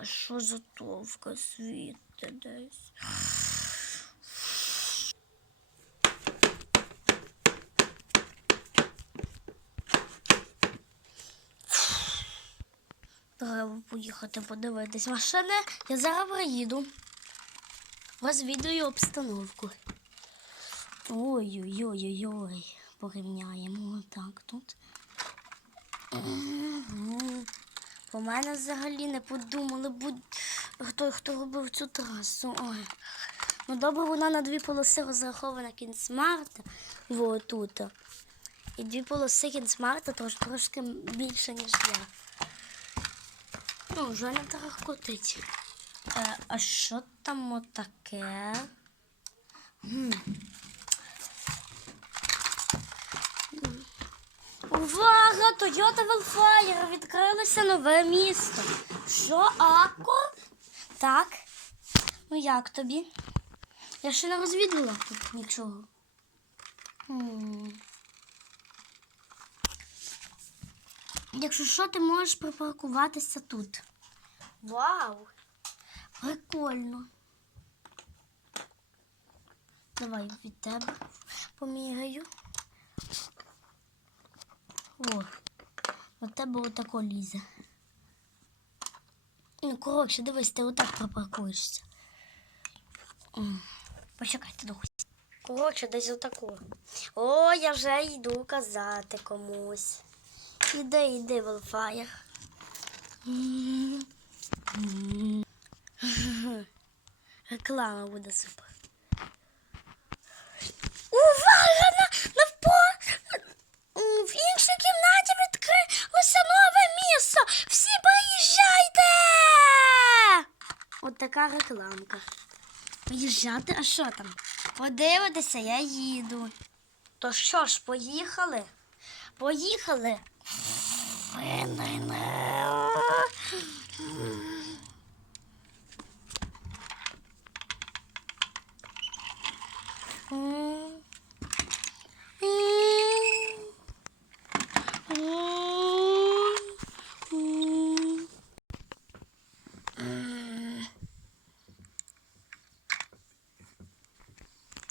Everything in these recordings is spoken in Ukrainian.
А що за товка світи десь? Треба поїхати подивитись машини. Я зараз приїду. Розвідую обстановку. Ой-ой-ой-ой-ой. Порівняємо так тут. По мене взагалі не подумали, будь хто, хто робив цю трасу. Ой. Ну добре, вона на дві полоси розрахована кінсмарта. Во тут. І дві полоси кінсмарта трош, трошки більше, ніж я. Ну, вже не так котить. Е, а що там отаке? Гм. Увага! Toyota Wildfire! Відкрилося нове місто. Що, Ако? Так. Ну як тобі? Я ще не розвідувала тут нічого. М. Якщо що, ти можеш припаркуватися тут. Вау! Прикольно. Давай від тебе поміряю. О, от тебе отако лізе. Ну, коротше, дивись, ти отак припаркуєшся. М, Почекайте до Коротше, десь отако. О, я вже йду казати комусь. Іди, іди, Велфаєр. Реклама буде супер. Увага! На, навпо... М, В іншій кімнаті відкрилося нове місто. Всі поїжджайте! От така рекламка. Поїжджати, а що там? Подивитися, я їду. То що ж, поїхали? Поїхали.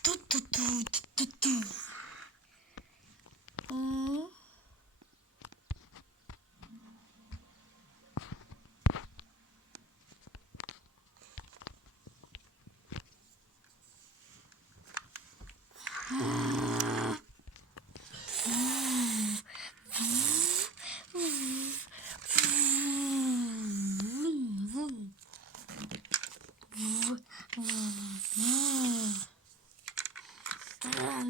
Ту-ту-ту-ту-ту. М. Е,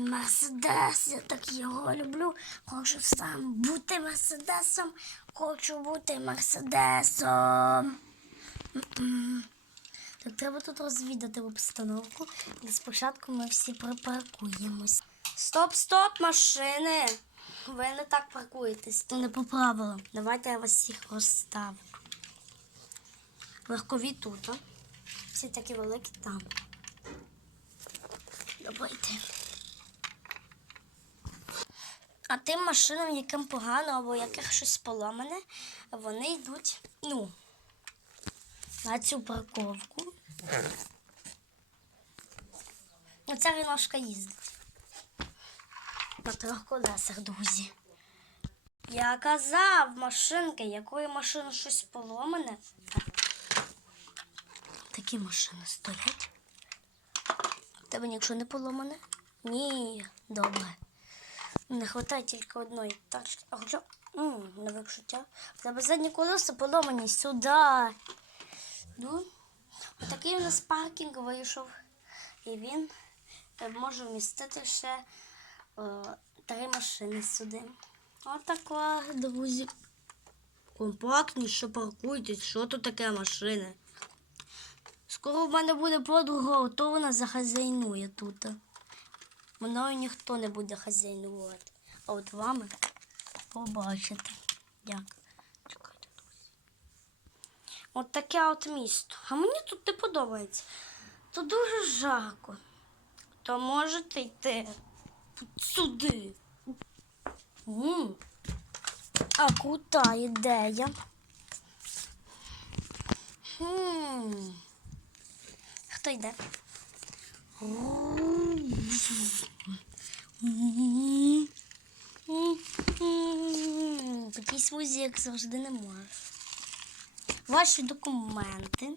Мерседес, я так його люблю. Хочу сам бути мерседесом. Хочу бути мерседесом. Так треба тут розвідати обстановку. І спочатку ми всі припаркуємось. Стоп, стоп, машини! Ви не так паркуєтесь, то не по правилам. Давайте я вас всіх розставлю. Легкові тут, а? Всі такі великі там. Давайте. А тим машинам, яким погано або яких щось поламане, вони йдуть, ну, на цю парковку. Оця ріношка їздить. На трьох колесах, друзі. Я казав, машинки, якої машини щось поломане. Такі машини стоять. Тебе нічого не поломане? Ні, добре. Не вистачає тільки одної тачки. А хоча викшуття. У тебе задні колеса поломані сюди. Ну, такий у нас паркінг вийшов. І він е, може вмістити ще е, три машини сюди. Отака, друзі. Компактніше паркуйтесь, що тут таке машини? Скоро в мене буде подруга, то вона захазяйнує тут. Мною ніхто не буде хазяйнувати. А от вами побачите. Як. Чекайте, друзі. От таке от місто. А мені тут не подобається. Тут дуже жарко. То можете йти сюди. М. А крута ідея. Хм. Хто йде? Такий смузі, як завжди, не може. Ваші документи.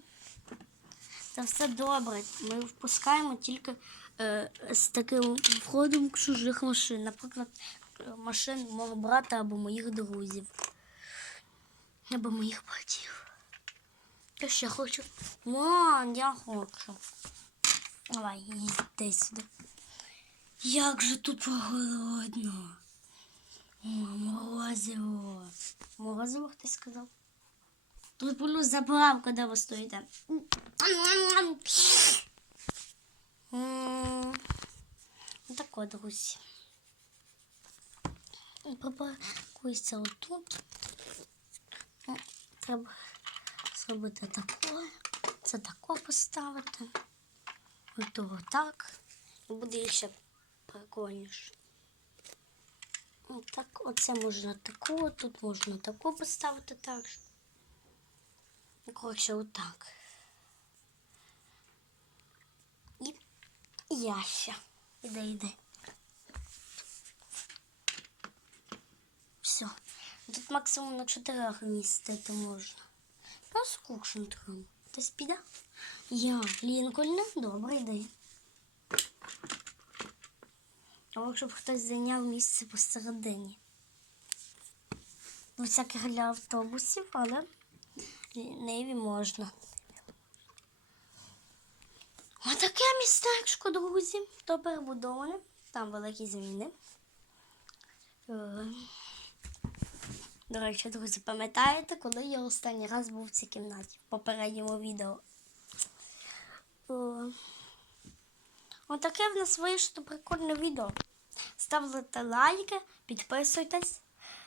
Це все добре. Ми впускаємо тільки е, з таким входом чужих машин. Наприклад, машин мого брата або моїх друзів. Або моїх батьків. Я ще хочу. Мам, я хочу. Давай, йди сюди. Як же тут голодно. Морозиво. Морозиво хтось сказав? Тут плюс заправка, де ви стоїте. Так от, друзі. Пропакується отут. Треба зробити тако. Це тако поставити. Ото так. І буде ще прикольніше. Так, оце можна тако, тут можна тако поставити так. Ну, Коротше, отак. І Яся. Іде, іде. Все. Тут максимум на чотирьох містити можна. Ну, скучно трохи. Хтось піде? Я, Лінкольн, добрий день. А щоб хтось зайняв місце посередині. Ну, всяких для автобусів, але Нейві можна. Отаке містечко, друзі. То перебудоване. Там великі зміни. До речі, друзі, пам'ятаєте, коли я останній раз був в цій кімнаті в попередньому відео? Отаке в нас вийшло прикольне відео. Ставте лайки, підписуйтесь,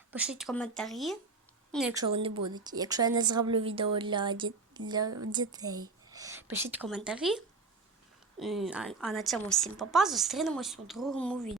пишіть коментарі. Ну, якщо вони будуть. Якщо я не зроблю відео для, для дітей, пишіть коментарі. А, а на цьому всім папа. Зустрінемось у другому відео.